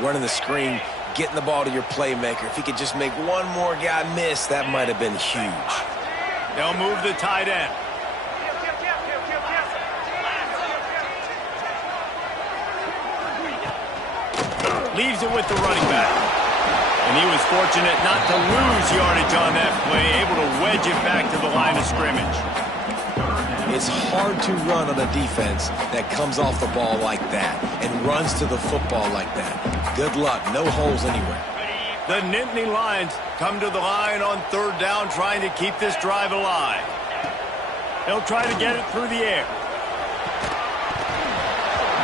running the screen, getting the ball to your playmaker. If he could just make one more guy miss, that might have been huge. They'll move the tight end. Leaves it with the running back. And he was fortunate not to lose yardage on that play, able to wedge it back to the line of scrimmage. It's hard to run on a defense that comes off the ball like that and runs to the football like that. Good luck. No holes anywhere. The Nittany Lions come to the line on third down, trying to keep this drive alive. They'll try to get it through the air.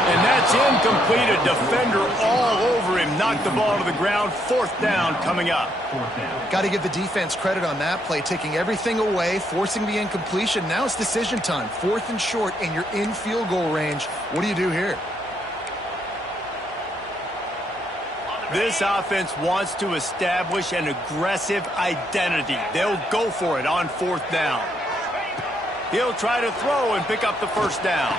And that's incomplete. A defender all over him. Knocked the ball to the ground. Fourth down coming up. Got to give the defense credit on that play, taking everything away, forcing the incompletion. Now it's decision time. Fourth and short, and you're in field goal range. What do you do here? This offense wants to establish an aggressive identity. They'll go for it on fourth down. He'll try to throw and pick up the first down.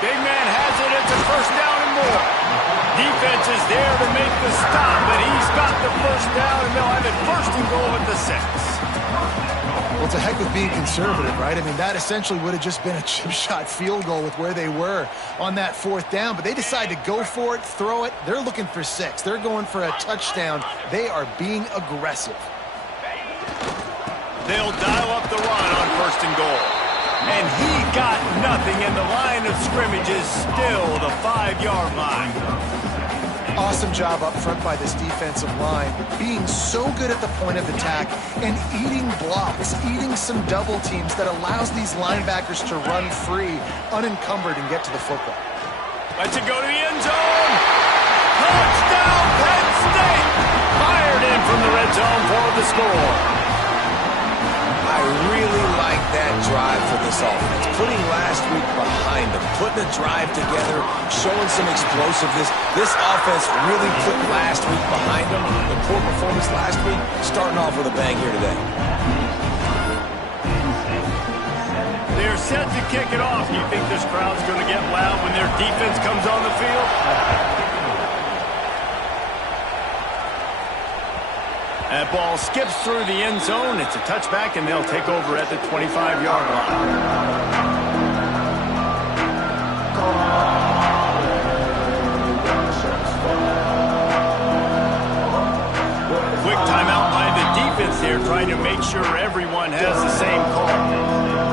Big man has it. It's a first down and more. Defense is there to make the stop, but he's got the first down, and they'll have it first and goal at the 6. Well, it's a heck of being conservative, right? I mean, that essentially would have just been a chip shot field goal with where they were on that fourth down, but they decide to go for it, throw it. They're looking for 6. They're going for a touchdown. They are being aggressive. They'll dial up the run on first and goal. And he got nothing, and the line of scrimmage is still the 5-yard line. Awesome job up front by this defensive line, being so good at the point of attack and eating blocks, eating some double teams that allows these linebackers to run free, unencumbered, and get to the football. Let's it go to the end zone. Touchdown, Penn State! Fired in from the red zone for the score. I really like that drive for this offense. Putting last week behind them, putting a drive together, showing some explosiveness. This offense really put last week behind them. The poor performance last week, starting off with a bang here today. They're set to kick it off. You think this crowd's going to get loud when their defense comes on the field? That ball skips through the end zone. It's a touchback, and they'll take over at the 25-yard line. Quick timeout by the defense there, trying to make sure everyone has the same call.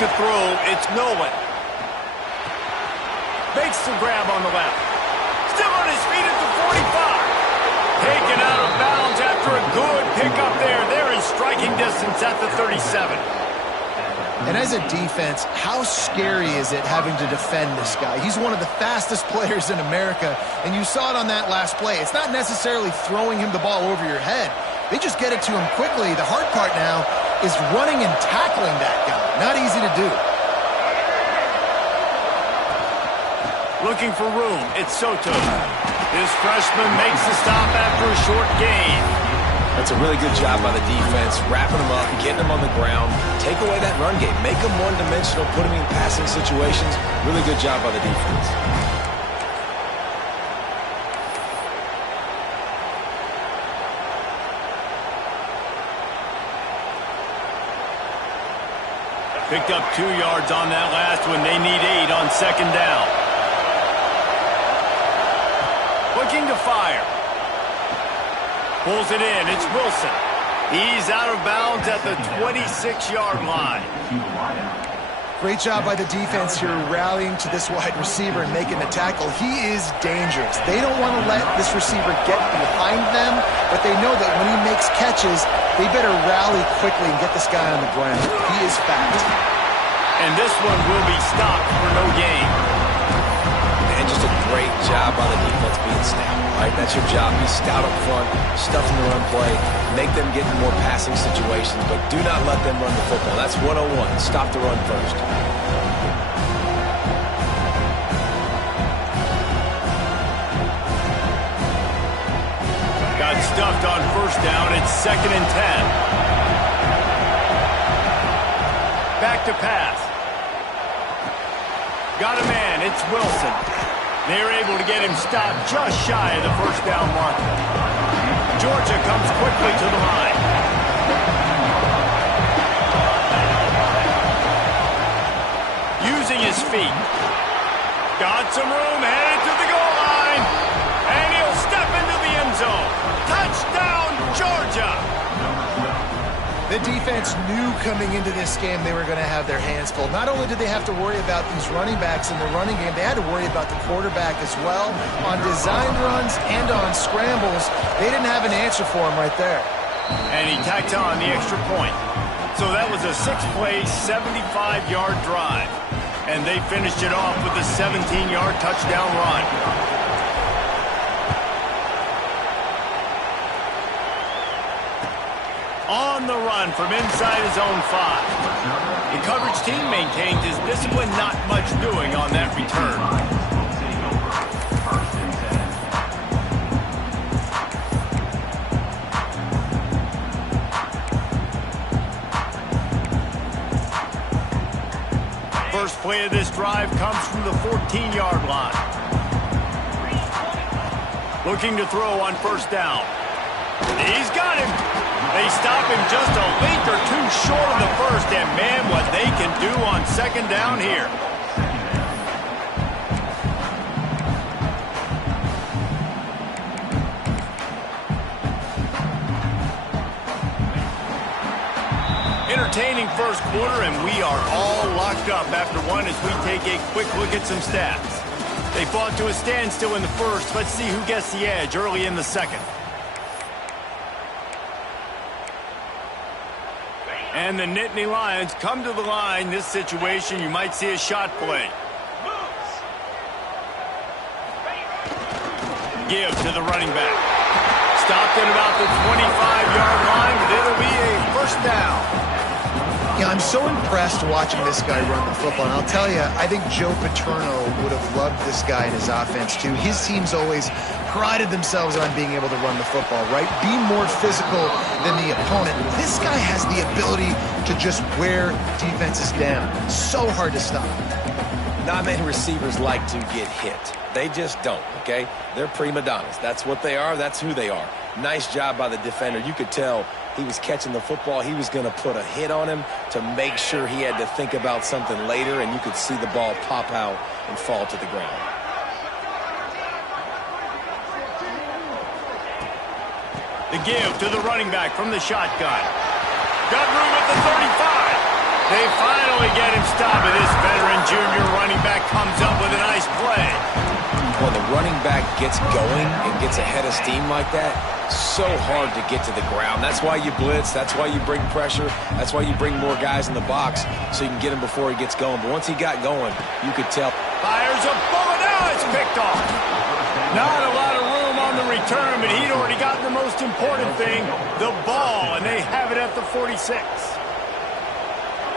To throw, it's Nolan. Makes the grab on the left. Still on his feet at the 45. Taken out of bounds after a good pickup there. They're in striking distance at the 37. And as a defense, how scary is it having to defend this guy? He's one of the fastest players in America, and you saw it on that last play. It's not necessarily throwing him the ball over your head. They just get it to him quickly. The hard part now is running and tackling that guy. Not easy to do. Looking for room. It's Soto. This freshman makes the stop after a short gain. That's a really good job by the defense, wrapping them up, getting them on the ground. Take away that run game. Make them one-dimensional, put them in passing situations. Really good job by the defense. Picked up 2 yards on that last one. They need 8 on second down. Looking to fire. Pulls it in. It's Wilson. He's out of bounds at the 26-yard line. Great job by the defense here rallying to this wide receiver and making the tackle. He is dangerous. They don't want to let this receiver get behind them, but they know that when he makes catches, they better rally quickly and get this guy on the ground. He is fast. And this one will be stopped for no gain. And just a great job by the defense being stout, right? That's your job. Be stout up front, stuff in the run play, make them get in more passing situations, but do not let them run the football. That's 101. Stop the run first. Got stuffed on first down. It's 2nd and 10. Back to pass. Got a man. It's Wilson. They're able to get him stopped just shy of the first down marker. Georgia comes quickly to the line. Using his feet. Got some room, headed to the goal line. And he'll step into the end zone. Touchdown, Georgia! The defense knew coming into this game they were going to have their hands full. Not only did they have to worry about these running backs in the running game, they had to worry about the quarterback as well. On design runs and on scrambles, they didn't have an answer for him right there. And he tacked on the extra point. So that was a 6-play, 75-yard drive. And they finished it off with a 17-yard touchdown run. On the run from inside his own 5. The coverage team maintains his discipline, not much doing on that return. First play of this drive comes from the 14-yard line. Looking to throw on first down. He's got him. They stop him just a length or two short of the first, and man, what they can do on second down here. Entertaining first quarter, and we are all locked up after one as we take a quick look at some stats. They fought to a standstill in the first. Let's see who gets the edge early in the second. And the Nittany Lions come to the line. This situation, you might see a shot play. Give to the running back. Stopped at about the 25-yard line, but it'll be a first down. Yeah, I'm so impressed watching this guy run the football. And I'll tell you, I think Joe Paterno would have loved this guy in his offense, too. His teams always prided themselves on being able to run the football, right? Be more physical than the opponent. This guy has the ability to just wear defenses down. So hard to stop. Not many receivers like to get hit. They just don't, okay? They're prima donnas. That's what they are. That's who they are. Nice job by the defender. You could tell he was catching the football. He was going to put a hit on him to make sure he had to think about something later, and you could see the ball pop out and fall to the ground. The give to the running back from the shotgun. Got room at the 35. They finally get him stopped, and this veteran junior running back comes up with a nice play. When the running back gets going and gets ahead of steam like that, so hard to get to the ground. That's why you blitz. That's why you bring pressure. That's why you bring more guys in the box so you can get him before he gets going. But once he got going, you could tell. Fires a bullet. Now it's picked off. Not a lot of room on the return, but he'd already gotten the most important thing, the ball, and they have it at the 46.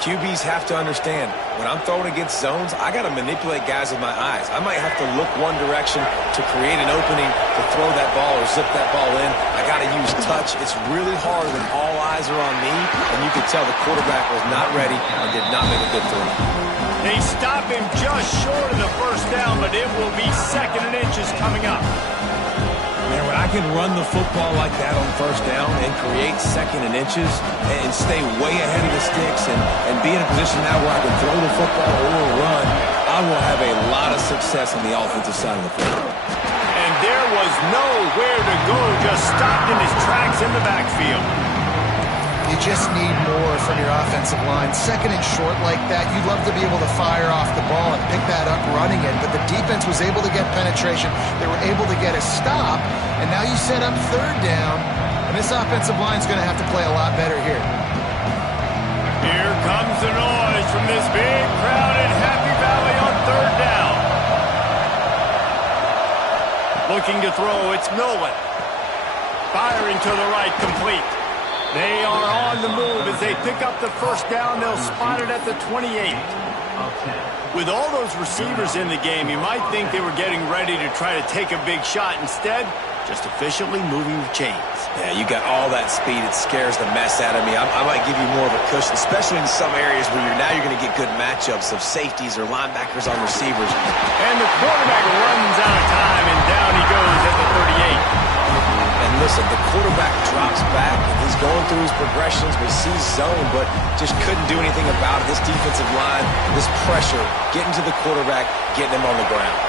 QBs have to understand, when I'm throwing against zones, I got to manipulate guys with my eyes. I might have to look one direction to create an opening to throw that ball or zip that ball in. I got to use touch. It's really hard when all eyes are on me, and you could tell the quarterback was not ready and did not make a good throw. They stop him just short of the first down, but it will be 2nd and inches coming up. Man, when I can run the football like that on first down and create 2nd and inches and stay way ahead of the sticks and be in a position now where I can throw the football or run, I will have a lot of success on the offensive side of the football. And there was nowhere to go, just stopped in his tracks in the backfield. You just need more from your offensive line. 2nd and short like that, you'd love to be able to fire off the ball and pick that up running it, but the defense was able to get penetration. They were able to get a stop, and now you set up 3rd down, and this offensive line's going to have to play a lot better here. Here comes the noise from this big, crowded Happy Valley on 3rd down. Looking to throw, it's Nolan. Firing to the right, complete. They are on the move as they pick up the first down. They'll spot it at the 28. With all those receivers in the game, you might think they were getting ready to try to take a big shot. Instead, just efficiently moving the chains. Yeah, you got all that speed. It scares the mess out of me. I might give you more of a cushion, especially in some areas where you're going to get good matchups of safeties or linebackers on receivers. And the quarterback runs out of time, and down he goes at the 38. And listen, the quarterback drops back. He's going through his progressions. We see zone, but just couldn't do anything about it. This defensive line, this pressure, getting to the quarterback, getting him on the ground.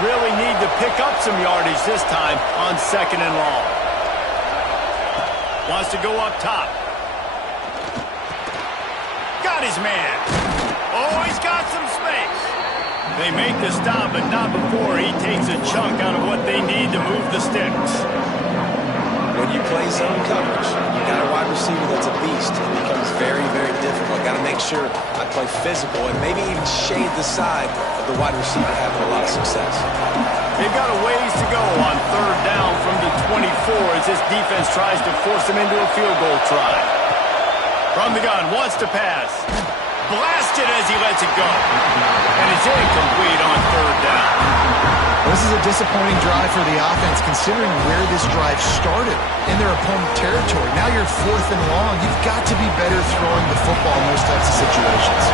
Really need to pick up some yardage this time on 2nd and long. Wants to go up top. Got his man. Oh, he's got some space. They make the stop, but not before he takes a chunk out of what they need to move the sticks. When you play zone coverage, you got a wide receiver that's a beast. It becomes very, very difficult. Got to make sure I play physical and maybe even shade the side of the wide receiver having a lot of success. They've got a ways to go on 3rd down from the 24 as this defense tries to force them into a field goal try. From the gun, wants to pass. Blasted as he lets it go. And it's incomplete on 3rd down. This is a disappointing drive for the offense considering where this drive started in their opponent territory. Now you're 4th and long. You've got to be better throwing the football in those types of situations.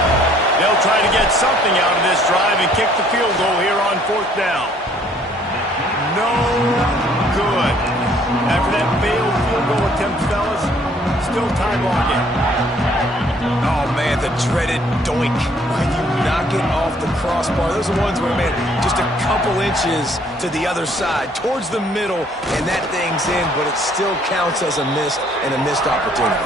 They'll try to get something out of this drive and kick the field goal here on 4th down. No good. After that failed field goal attempt, fellas, still time ball game. Oh, man, the dreaded doink. When you knock it off the crossbar, those are ones where, man, just a couple inches to the other side, towards the middle, and that thing's in, but it still counts as a missed opportunity.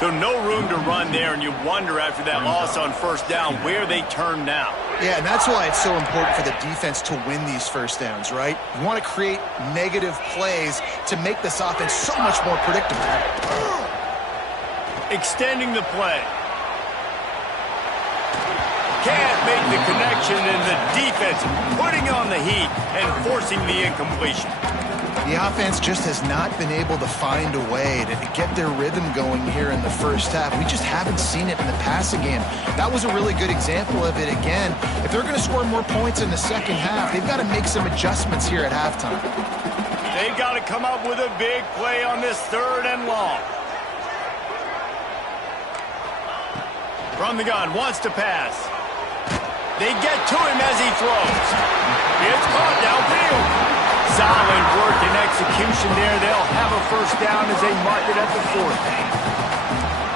So no room to run there, and you wonder after that loss on 1st down where they turn now. Yeah, and that's why it's so important for the defense to win these first downs, right? You want to create negative plays to make this offense so much more predictable. Extending the play. Can't make the connection, and the defense putting on the heat and forcing the incompletion. The offense just has not been able to find a way to get their rhythm going here in the first half. We just haven't seen it in the passing game. That was a really good example of it again. If they're going to score more points in the second half, they've got to make some adjustments here at halftime. They've got to come up with a big play on this 3rd and long. From the gun, wants to pass. They get to him as he throws. It's caught downfield. Solid work and execution there. They'll have a 1st down as they mark it at the 4th.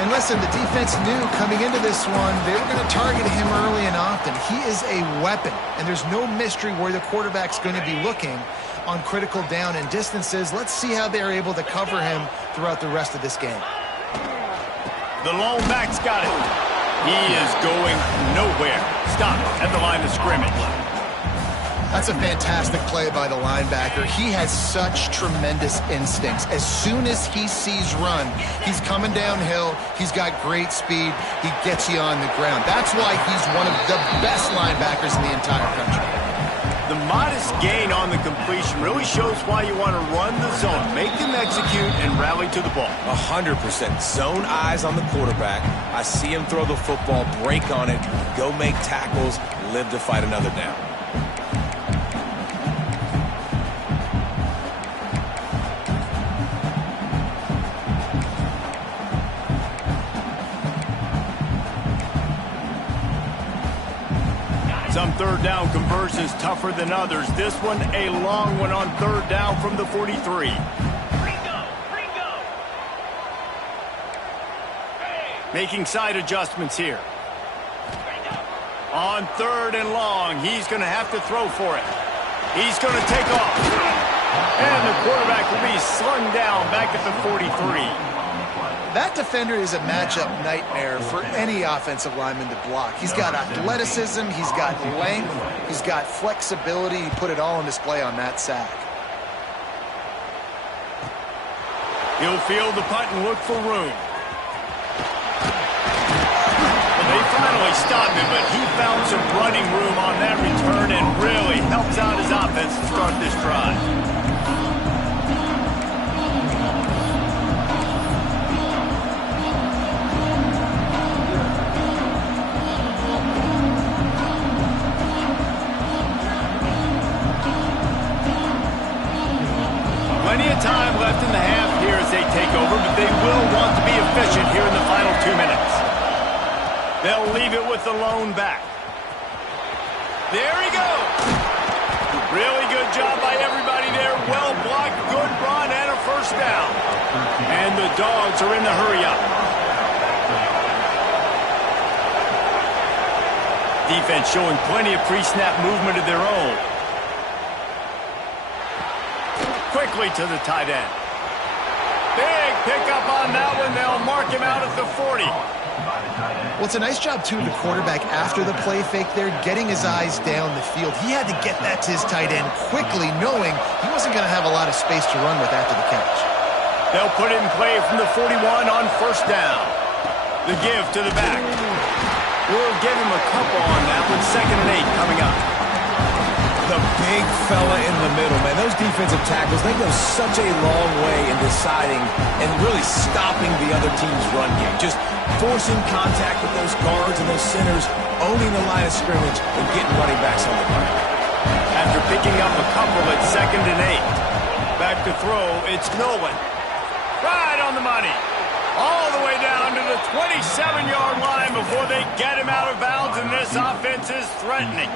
And listen, the defense knew coming into this one, they were going to target him early and often. He is a weapon, and there's no mystery where the quarterback's going to be looking on critical down and distances. Let's see how they're able to cover him throughout the rest of this game. The lone back's got it. He is going nowhere. Stop at the line of scrimmage. That's a fantastic play by the linebacker. He has such tremendous instincts. As soon as he sees run, he's coming downhill. He's got great speed. He gets you on the ground. That's why he's one of the best linebackers in the entire country. The modest gain on the completion really shows why you want to run the zone, make them execute, and rally to the ball. 100%. Zone eyes on the quarterback. I see him throw the football, break on it, go make tackles, live to fight another down. Some 3rd down conversions tougher than others. This one a long one on 3rd down from the 43. Making side adjustments here. On 3rd and long, he's going to have to throw for it. He's going to take off. And the quarterback will be slung down back at the 43. That defender is a matchup nightmare for any offensive lineman to block. He's got athleticism, he's got length, he's got flexibility. He put it all on display on that sack. He'll field the punt and look for room. And they finally really stop him, but he found some running room on that return and really helps out his offense to start this drive. Plenty of time left in the half here as they take over, but they will want to be efficient here in the final 2 minutes. They'll leave it with the lone back. There he goes. Really good job by everybody there. Well blocked, good run, and a first down. And the Dogs are in the hurry-up. Defense showing plenty of pre-snap movement of their own. Quickly to the tight end. Big pickup on that one. They'll mark him out at the 40. Well, it's a nice job, too, of the quarterback after the play fake there, getting his eyes down the field. He had to get that to his tight end quickly, knowing he wasn't going to have a lot of space to run with after the catch. They'll put it in play from the 41 on first down. The give to the back. We'll give him a couple on that one. 2nd and 8 coming up. The big fella in the middle, man. Those defensive tackles, they go such a long way in deciding and really stopping the other team's run game. Just forcing contact with those guards and those centers, owning the line of scrimmage, and getting running backs on the ground. After picking up a couple at 2nd and 8. Back to throw, it's Nolan. Right on the money. All the way down to the 27-yard line before they get him out of bounds, and this offense is threatening.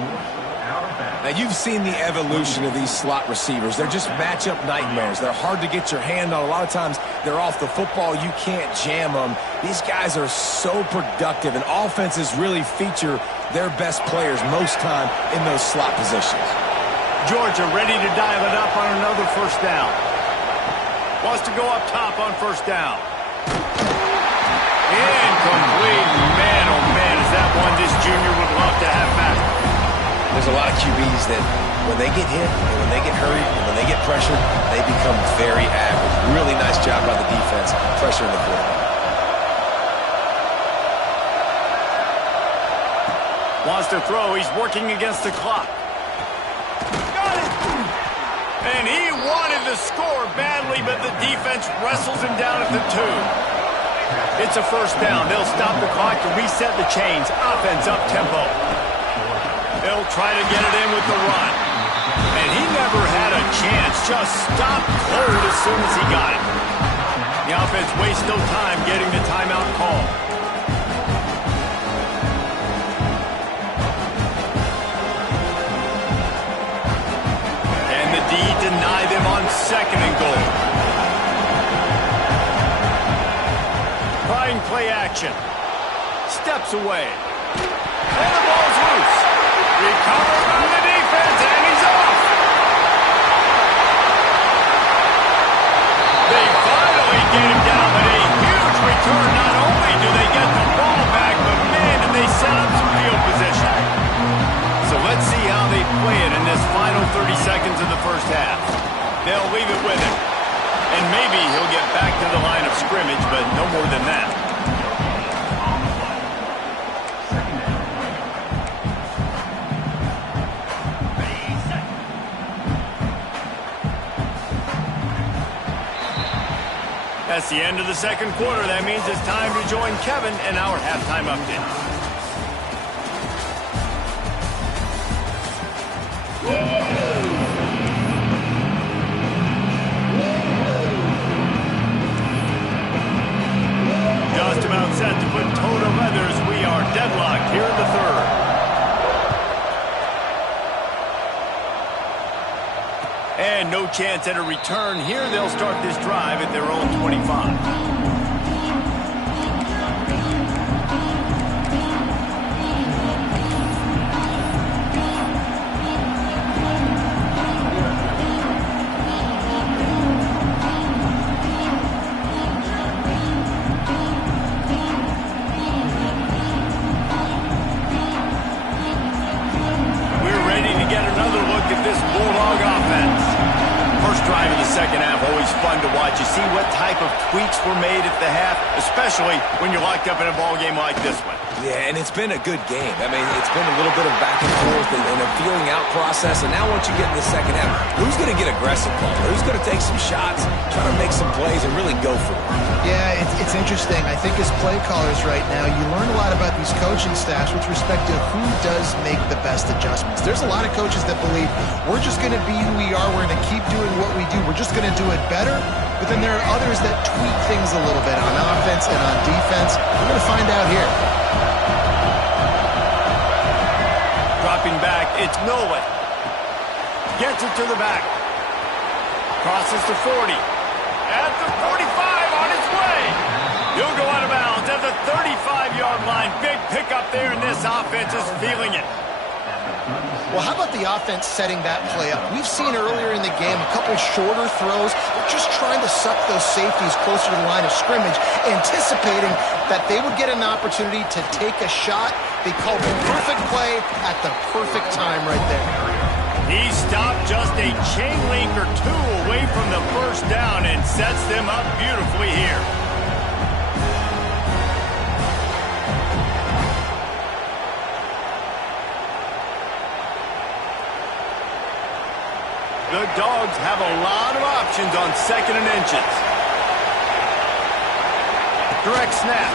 Now, you've seen the evolution of these slot receivers. They're just matchup nightmares. They're hard to get your hand on. A lot of times, they're off the football. You can't jam them. These guys are so productive, and offenses really feature their best players most time in those slot positions. Georgia ready to dive it up on another first down. Wants to go up top on first down. Incomplete. Man, oh man, is that one this junior would love to have back. There's a lot of QBs that when they get hit, and when they get hurried, and when they get pressured, they become very average. Really nice job by the defense, pressuring the quarterback. Wants to throw. He's working against the clock. Got it! And he wanted to score badly, but the defense wrestles him down at the 2. It's a first down. They'll stop the clock to reset the chains. Offense up-tempo. They'll try to get it in with the run. And he never had a chance. Just stopped cold as soon as he got it. The offense wastes no time getting the timeout call. And the D deny them on 2nd and goal. Trying play action. Steps away. And the ball's loose. Recovered by the defense, and he's off. They finally get him down, but a huge return. Not only do they get the ball back, but man, did they set up some field position. So let's see how they play it in this final 30 seconds of the first half. They'll leave it with him. And maybe he'll get back to the line of scrimmage, but no more than that. That's the end of the second quarter. That means it's time to join Kevin in our halftime update. Just about set to put toe to leathers. We are deadlocked here in the third. And no chance at a return here. They'll start this drive at their own 25. Fun to watch. You see what type of tweaks were made at the half, especially when you're locked up in a ball game like this one. Yeah, and it's been a good game. I mean, it's been a little bit of back and forth and a feeling out process. And now once you get in the second half, who's going to get aggressive, Paul? Who's going to take some shots, try to make some plays, and really go for it? Yeah, it's interesting. I think as play callers right now, you learn a lot about these coaching staffs with respect to who does make the best adjustments. There's a lot of coaches that believe we're just going to be who we are. We're going to keep doing what we do. We're just going to do it better. But then there are others that tweak things a little bit on offense and on defense. We're going to find out here. Dropping back, it's Nolan. Gets it to the back. Crosses to 40. At the 45, on his way. He'll go out of bounds at the 35-yard line. Big pickup there, and this offense is feeling it. Well, how about the offense setting that play up? We've seen earlier in the game a couple shorter throws. They're just trying to suck those safeties closer to the line of scrimmage, anticipating that they would get an opportunity to take a shot. They called the perfect play at the perfect time right there. He stopped just a chain link or two away from the first down and sets them up beautifully here. The Dogs have a lot of options on 2nd and inches. Direct snap.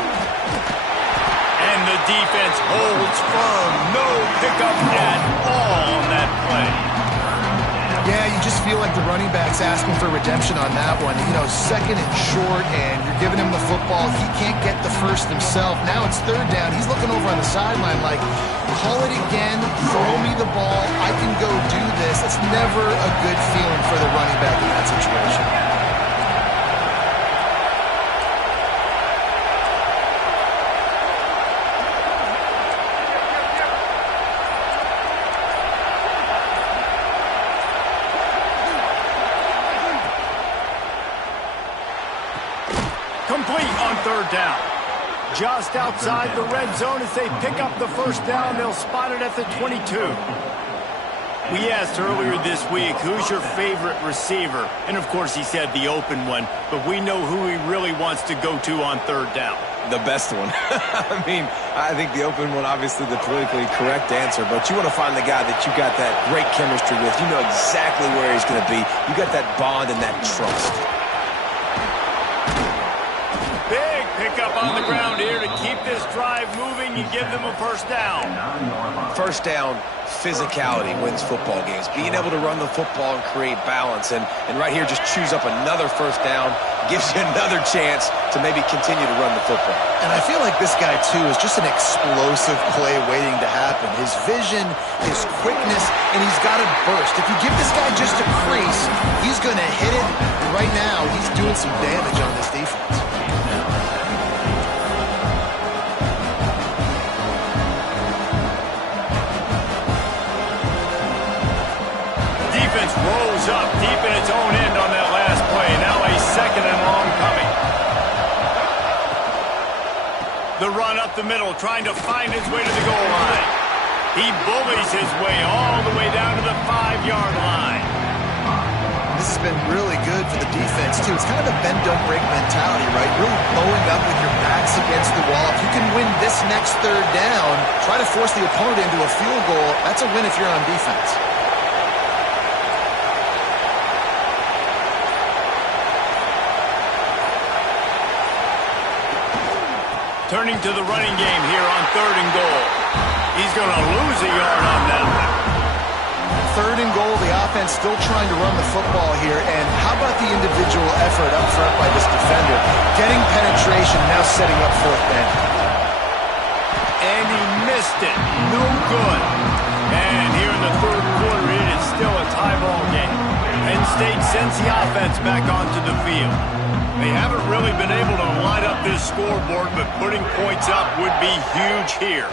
And the defense holds firm. No pickup at all on that play. Yeah, you just feel like the running back's asking for redemption on that one. You know, 2nd and short, and you're giving him the football. He can't get the first himself. Now it's 3rd down. He's looking over on the sideline like, call it again, throw me the ball, I can go do this. It's never a good feeling for the running back in that situation. Complete on 3rd down. Just outside the red zone as they pick up the first down. They'll spot it at the 22. We asked earlier this week, who's your favorite receiver? And, of course, he said the open one. But we know who he really wants to go to on 3rd down. The best one. I mean, I think the open one, obviously the politically correct answer, but you want to find the guy that you got that great chemistry with. You know exactly where he's going to be. You got that bond and that trust. Big pickup on the ground here to keep this drive moving. You give them a first down. First down, physicality wins football games. Being able to run the football and create balance. And right here, just choose up another first down. Gives you another chance to maybe continue to run the football. And I feel like this guy, too, is just an explosive play waiting to happen. His vision, his quickness, and he's got a burst. If you give this guy just a crease, he's going to hit it. Right now, he's doing some damage on this defense. Defense rolls up deep in its own end on that last play. Now a 2nd and long coming. The run up the middle, trying to find his way to the goal line. He bullies his way all the way down to the 5-yard line. This has been really good for the defense, too. It's kind of a bend-don't-break mentality, right? Really bowing up with your backs against the wall. If you can win this next 3rd down, try to force the opponent into a field goal, that's a win if you're on defense. Turning to the running game here on 3rd and goal. He's going to lose a yard on that one. 3rd and goal, the offense still trying to run the football here. And how about the individual effort up front by this defender? Getting penetration, now setting up 4th down. And he missed it. No good. And here in the 3rd quarter, it is still a tie ball game. Penn State sends the offense back onto the field. They haven't really been able to line up this scoreboard, but putting points up would be huge here.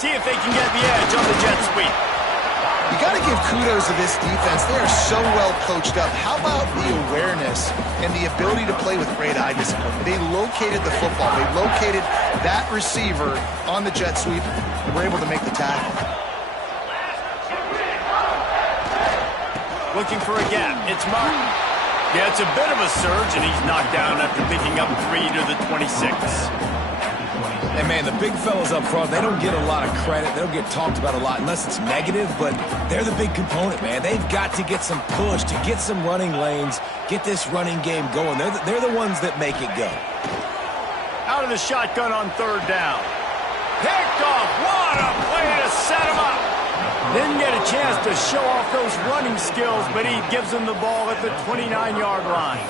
See if they can get the edge on the jet sweep. You got to give kudos to this defense. They are so well coached up. How about the awareness and the ability to play with great eye discipline? They located the football. They located that receiver on the jet sweep and were able to make the tackle. Looking for a gap. It's Martin. Yeah, it's a bit of a surge, and he's knocked down after picking up 3 to the 26. And, man, the big fellas up front, they don't get a lot of credit. They don't get talked about a lot unless it's negative, but they're the big component, man. They've got to get some push, to get some running lanes, get this running game going. They're the ones that make it go. Out of the shotgun on 3rd down. Picked off. What a play to set him up. Didn't get a chance to show off those running skills, but he gives them the ball at the 29-yard line.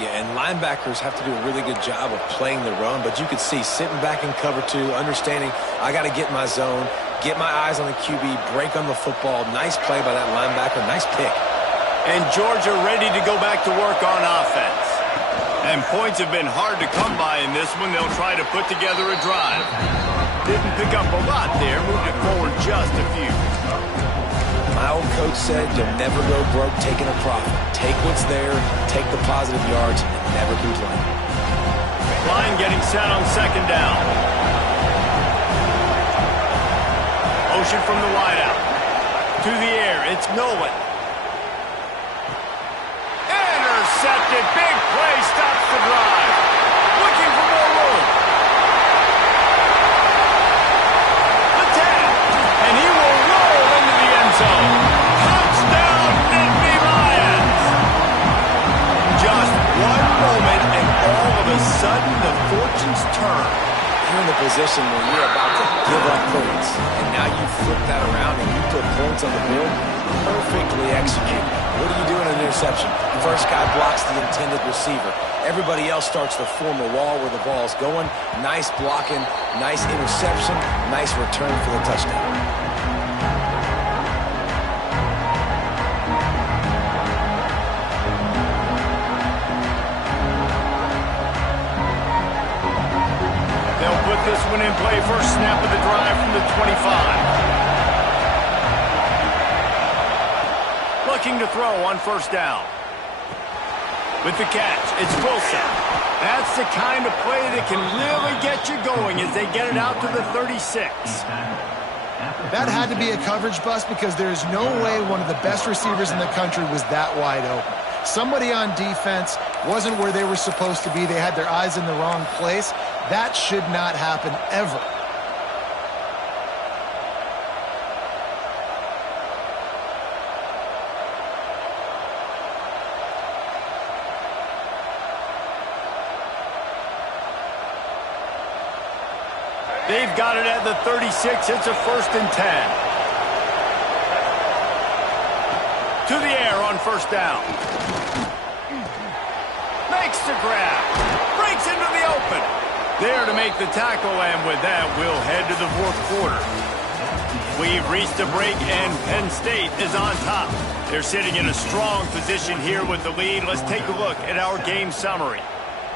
Yeah, and linebackers have to do a really good job of playing the run, but you could see sitting back in cover 2, understanding I got to get in my zone, get my eyes on the QB, break on the football. Nice play by that linebacker. Nice pick. And Georgia ready to go back to work on offense. And points have been hard to come by in this one. They'll try to put together a drive. Didn't pick up a lot there. Moved it forward just a few. My old coach said you'll never go broke taking a profit. Take what's there, take the positive yards, and never complain. Line getting set on 2nd down. Motion from the wideout. To the air, it's Nolan. Intercepted, big play, stops the drive. Looking for more room. The 10, and he will roll into the end zone. Touchdown, Nittany Lions. Just one moment, and all of a sudden, the fortunes turn. You're in a position where you're about to give up points, and now you flip that around and you put points on the board. Perfectly executed. What do you do in an interception? First guy blocks the intended receiver. Everybody else starts to form a wall where the ball's going. Nice blocking, nice interception, nice return for the touchdown. They'll put this one in play. First snap of the drive from the 25. Looking to throw on 1st down. With the catch, it's Wilson. That's the kind of play that can really get you going as they get it out to the 36. That had to be a coverage bust because there's no way one of the best receivers in the country was that wide open. Somebody on defense wasn't where they were supposed to be. They had their eyes in the wrong place. That should not happen ever. They've got it at the 36. It's a 1st and 10. To the air on 1st down. Makes the grab. Breaks into the open. There to make the tackle, and with that, we'll head to the 4th quarter. We've reached a break, and Penn State is on top. They're sitting in a strong position here with the lead. Let's take a look at our game summary.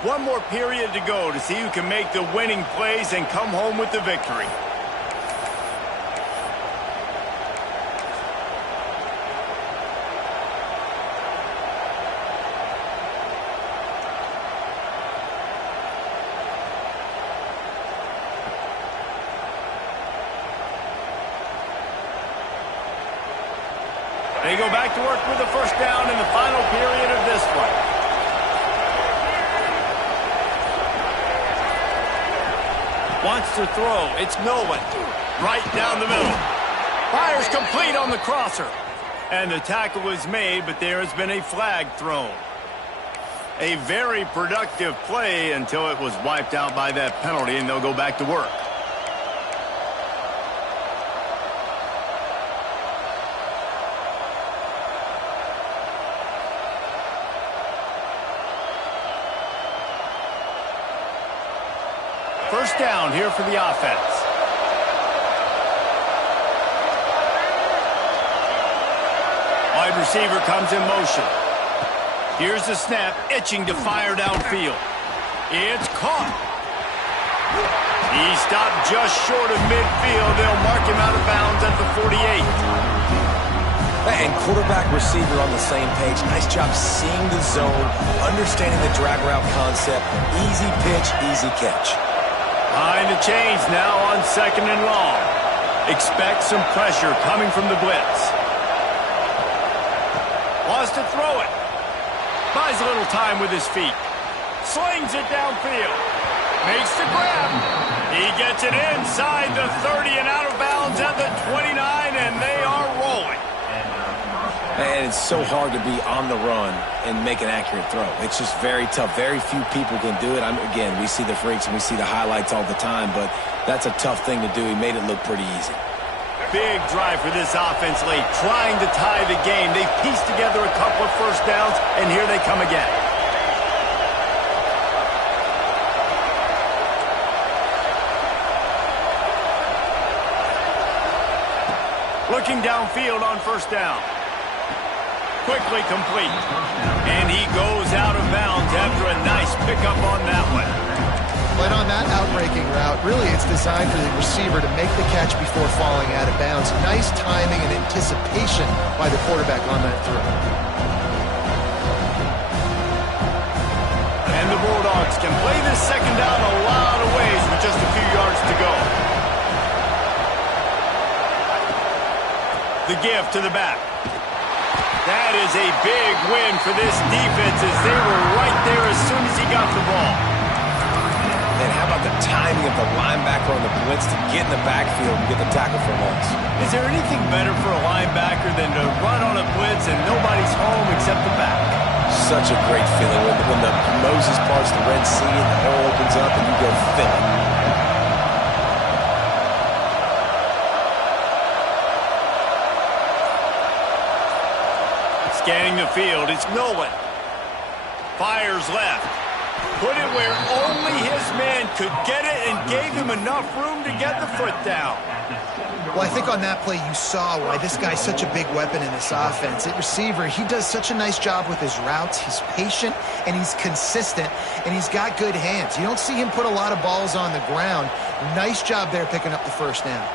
One more period to go to see who can make the winning plays and come home with the victory. They go back to work with the 1st down in the final period of this one. Wants to throw. It's Nolan. Right down the middle. Fires complete on the crosser. And the tackle is made, but there has been a flag thrown. A very productive play until it was wiped out by that penalty, and they'll go back to work. First down here for the offense. Wide receiver comes in motion. Here's the snap, itching to fire downfield. It's caught. He stopped just short of midfield. They'll mark him out of bounds at the 48. And quarterback receiver on the same page. Nice job seeing the zone, understanding the drag route concept. Easy pitch, easy catch. Behind the chains now on 2nd and long. Expect some pressure coming from the blitz. Wants to throw it. Buys a little time with his feet. Slings it downfield. Makes the grab. He gets it inside the 30 and out of bounds at the 29, and they are rolling. And it's so hard to be on the run and make an accurate throw. It's just very tough. Very few people can do it. Again, we see the freaks and we see the highlights all the time, but that's a tough thing to do. He made it look pretty easy. Big drive for this offense late, trying to tie the game. They've pieced together a couple of first downs, and here they come again. Looking downfield on first down. Quickly complete. And he goes out of bounds after a nice pickup on that one. But on that outbreaking route, really it's designed for the receiver to make the catch before falling out of bounds. Nice timing and anticipation by the quarterback on that throw. And the Bulldogs can play this second down a lot of ways with just a few yards to go. The give to the back. That is a big win for this defense as they were right there as soon as he got the ball. And how about the timing of the linebacker on the blitz to get in the backfield and get the tackle for loss? Is there anything better for a linebacker than to run on a blitz and nobody's home except the back? Such a great feeling when the Moses parts the Red Sea and the hole opens up and you go fill it. Scanning the field, it's Nolan. Fires left. Put it where only his man could get it and gave him enough room to get the foot down. Well, I think on that play you saw why this guy's such a big weapon in this offense. At receiver, he does such a nice job with his routes. He's patient, and he's consistent, and he's got good hands. You don't see him put a lot of balls on the ground. Nice job there picking up the first down.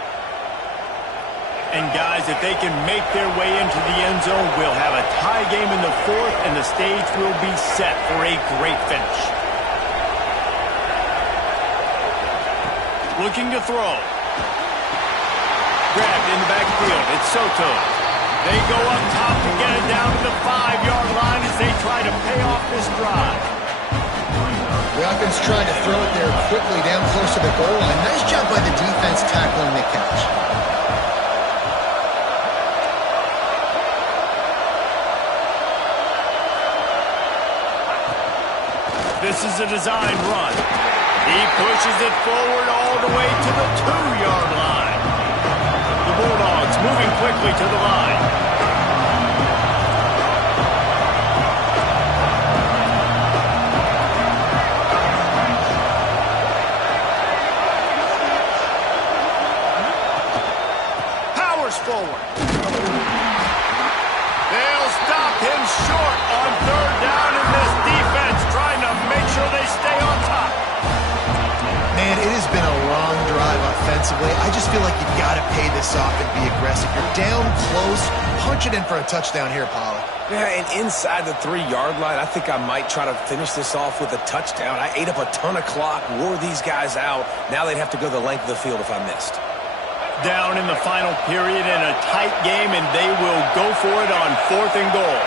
And guys, if they can make their way into the end zone, we'll have a tie game in the fourth, and the stage will be set for a great finish. Looking to throw. Grabbed in the backfield. It's Soto. They go up top to get it down to the 5-yard line as they try to pay off this drive. The offense trying to throw it there quickly down close to the goal line. Nice job by the defense tackling the catch. This is a designed run. He pushes it forward all the way to the 2-yard line. The Bulldogs moving quickly to the line. Powers forward. They'll stop him short on third down in this defense, trying to make sure they stay on top. Man, it has been a long drive offensively. I just feel like you've got to pay this off and be aggressive. You're down close. Punch it in for a touchdown here, Paulo. Yeah, and inside the 3-yard line, I think I might try to finish this off with a touchdown. I ate up a ton of clock, wore these guys out. Now they'd have to go the length of the field if I missed. Down in the final period in a tight game, and they will go for it on 4th and goal.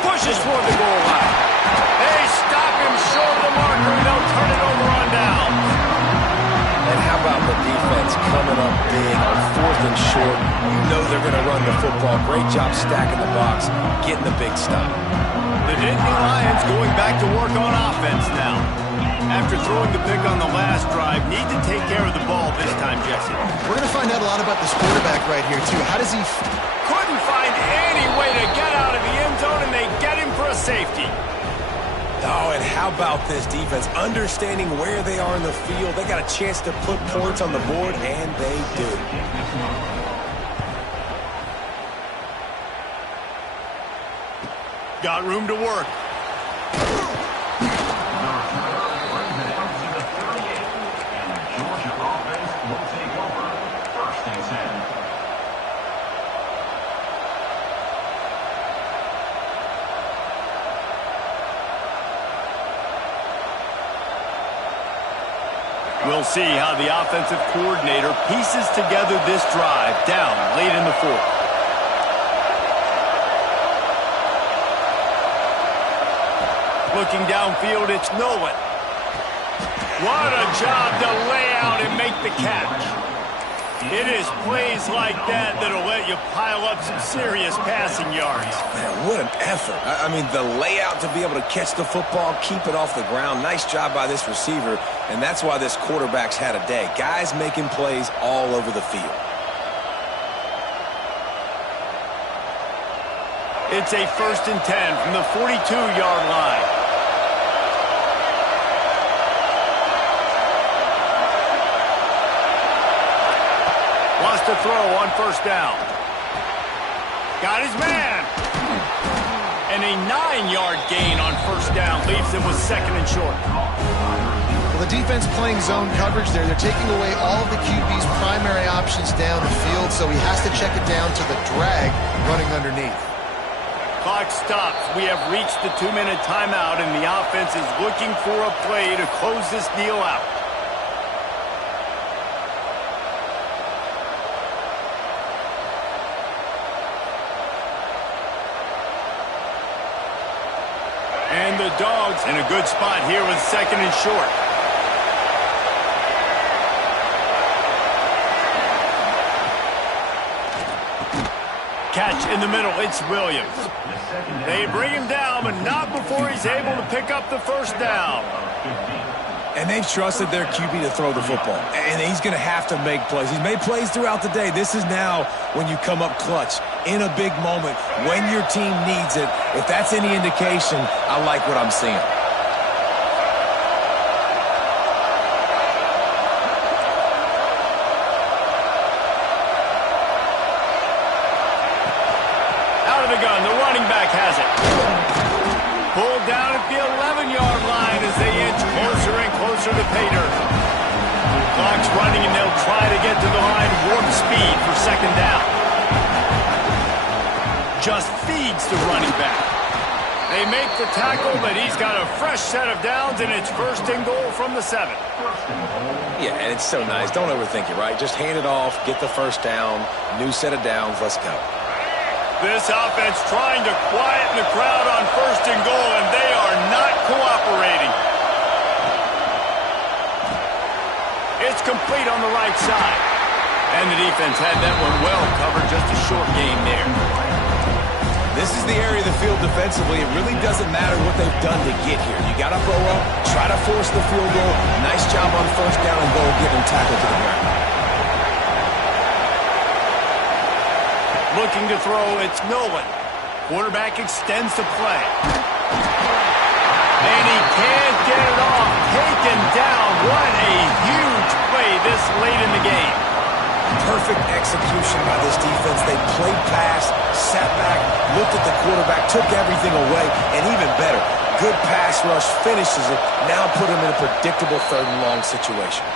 Pushes toward the goal line. They stop him short of the marker, and they'll turn it over on down. And how about the defense coming up big on 4th and short? You know they're going to run the football. Great job stacking the box, getting the big stop. The Nittany Lions going back to work on offense now. After throwing the pick on the last drive, need to take care of the ball this time, Jesse. We're going to find out a lot about this quarterback right here, too. How does he... Couldn't find any way to get out of the end zone, and they get him for a safety. Oh, and how about this defense? Understanding where they are in the field. They got a chance to put points on the board, and they do. Got room to work. We'll see how the offensive coordinator pieces together this drive down late in the fourth. Looking downfield, it's Nolan. What a job to lay out and make the catch. It is plays like that that'll let you pile up some serious passing yards. Man, what an effort. I mean, the layout to be able to catch the football, keep it off the ground. Nice job by this receiver, and that's why this quarterback's had a day. Guys making plays all over the field. It's a 1st and 10 from the 42-yard line. Wants to throw on 1st down. Got his man. And a 9-yard gain on 1st down leaves it with 2nd and short. Well, the defense playing zone coverage there. They're taking away all of the QB's primary options down the field, so he has to check it down to the drag running underneath. Clock stops. We have reached the 2-minute timeout, and the offense is looking for a play to close this deal out. And the Dogs in a good spot here with 2nd and short. Catch in the middle. It's Williams. They bring him down, but not before he's able to pick up the 1st down. And they've trusted their QB to throw the football. And he's going to have to make plays. He's made plays throughout the day. This is now when you come up clutch in a big moment when your team needs it. If that's any indication, I like what I'm seeing. Out of the gun, the running back has it. Pulled down at the 11-yard line as they inch closer and closer to pay dirt. Clock's running, and they'll try to get to the line warp speed for 2nd down. Just feeds the running back. They make the tackle, but he's got a fresh set of downs, and it's 1st and goal from the 7. Yeah, and it's so nice. Don't overthink it, right? Just hand it off, get the 1st down, new set of downs, let's go. This offense trying to quieten the crowd on 1st and goal, and they are not cooperating. It's complete on the right side. And the defense had that one well covered, just a short gain there. This is the area of the field defensively. It really doesn't matter what they've done to get here. You got to blow up, try to force the field goal. Nice job on 1st down and goal, get him tackled to the ground. Looking to throw, it's Nolan. Quarterback extends the play. And he can't get it off. Taken down. What a huge play this late in the game. Perfect execution by this defense. They played pass, sat back, looked at the quarterback, took everything away, and even better, good pass rush, finishes it, now put him in a predictable 3rd and long situation.